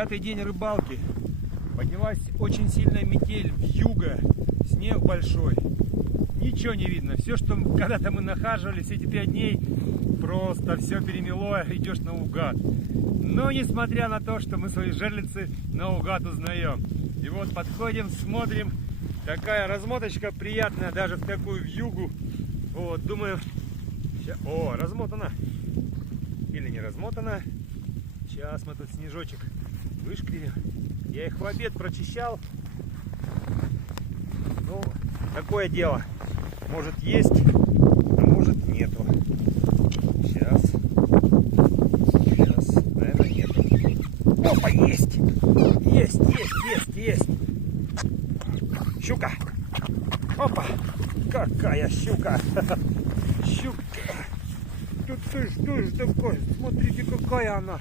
Пятый день рыбалки. Поднялась очень сильная метель, вьюга, снег большой. Ничего не видно. Все, что когда-то мы нахаживали, все эти 5 дней, просто все перемело, идешь наугад. Но несмотря на то, что мы свои жерлицы наугад узнаем. И вот подходим, смотрим. Такая размоточка приятная, даже в такую вьюгу. Вот, думаю, о, размотана. Или не размотана. Сейчас мы тут снежочек вышкривим. Я их в обед прочищал. Ну, такое дело. Может есть, а может нету. Сейчас. Сейчас, наверное, нету. Опа, есть! Есть! Щука! Опа! Какая щука! Щука! Тут что ж такое? Смотрите, какая она!